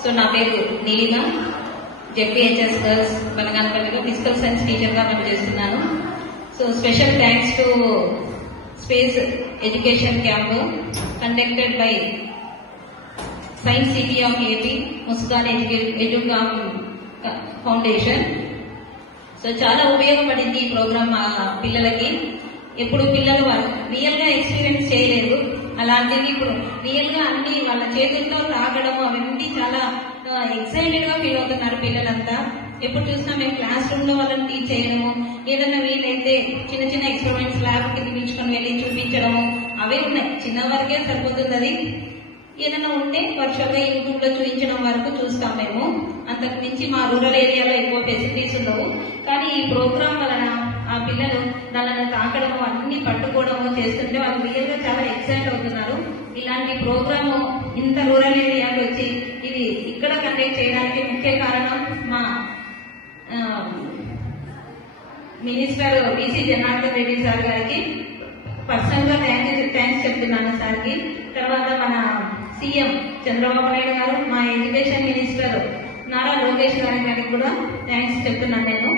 So నా పేరు Neelima, ZPHS girls బనగానపల్లిలో ఫిజికల్ సైన్స్ టీచర్గా పనిచేస్తున్నాను. So special thanks to space education camp conducted by science city of AP, Muskan Educom foundation. So చాలా ఉపయోగపడింది ఈ ప్రోగ్రామ్ మా పిల్లలకి. ఎప్పుడు పిల్లలు రియల్ గా ఎక్స్పీరియన్స్ చేయలేదు, అలాంటిది ఇప్పుడు రియల్ గా అన్ని వాళ్ళ చేతుల్లో తాగడం అవన్నీ చాలా ఎక్సైటెడ్ గా ఫీల్ అవుతున్నారు పిల్లలంతా. ఎప్పుడు చూసినా మేము క్లాస్ రూమ్ లో వాళ్ళని టీచ్ చేయడము, ఏదైనా వీలైతే చిన్న చిన్న ఎక్స్పెరిమెంట్స్ ల్యాబ్ కి పిలుచుకొని వెళ్ళి చూపించడము అవే ఉన్నాయి. చిన్న వరకే సరిపోతుంది. అది ఏదైనా ఉంటే వర్షంగా యూట్యూబ్ లో చూపించడం వరకు చూస్తాం మేము. అంతకు మించి మా రూరల్ ఏరియాలో ఎక్కువ ఫెసిలిటీస్ ఉండవు. కానీ ఈ ప్రోగ్రామ్ వలన ఆ పిల్లలు దానిని తాకడము అన్ని పట్టుకోవడము చేస్తుంటే వాళ్ళు రియల్ గా చాలా ఎక్సైట్ అవుతున్నారు. ఇలాంటి ప్రోగ్రాము ఇంత రూరల్ ఏరియాలో వచ్చి ఇది ఇక్కడ కండక్ట్ చేయడానికి ముఖ్య కారణం మా minister BC Janardhan Reddy sir గారికి పర్సనల్ గా థ్యాంక్స్ చెప్తున్నాను సార్కి. తర్వాత మన సీఎం చంద్రబాబు నాయుడు గారు, మా ఎడ్యుకేషన్ మినిస్టర్ నారా లోకేష్ గారికి కూడా థ్యాంక్స్ చెప్తున్నాను నేను.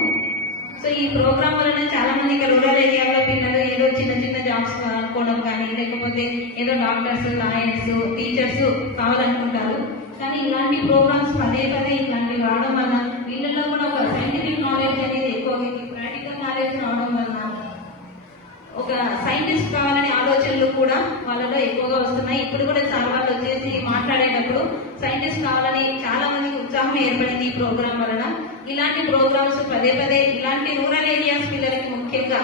సో ఈ ప్రోగ్రామ్ వలన చాలా మందికి రూరల్ ఏరియాలో పిల్లలు ఏదో చిన్న చిన్న జాబ్స్ అనుకోవడం కానీ, లేకపోతే ఏదో డాక్టర్స్, లాయర్స్, టీచర్స్ కావాలనుకుంటారు. కానీ ఇలాంటి ప్రోగ్రామ్స్ పదే పదే ఇలాంటివి రావడం వల్ల వీళ్ళలో కూడా ఒక సైంటిఫిక్ నాలెడ్జ్ అనేది ఎక్కువ, ప్రాక్టికల్ నాలెడ్జ్ రావడం వల్ల ఒక సైంటిస్ట్ కావాలనే ఆలోచనలు కూడా వాళ్ళలో ఎక్కువగా వస్తున్నాయి. ఇప్పుడు కూడా చాలా వాళ్ళు వచ్చేసి మాట్లాడేటప్పుడు సైంటిస్ట్ కావాలని చాలా మందికి ఉత్సాహం ఏర్పడింది ఈ ప్రోగ్రామ్ వలన. ఇలాంటి ప్రోగ్రామ్స్ పదే పదే ఇలాంటి రూరల్ ఏరియాస్ పిల్లలకి ముఖ్యంగా.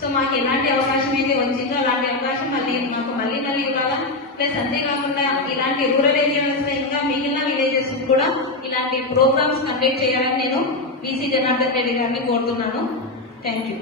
సో మాకు ఎలాంటి అవకాశం అయితే వచ్చిందో అలాంటి అవకాశం మాకు మళ్ళీ ఇవ్వాలా. ప్లస్ అంతేకాకుండా ఇలాంటి రూరల్ ఏరియాస్ లో ఇంకా మిగిలిన విలేజెస్ కూడా ఇలాంటి ప్రోగ్రామ్స్ కండక్ట్ చేయాలని నేను బీసీ జనార్దన్ రెడ్డి గారిని కోరుతున్నాను. Thank you.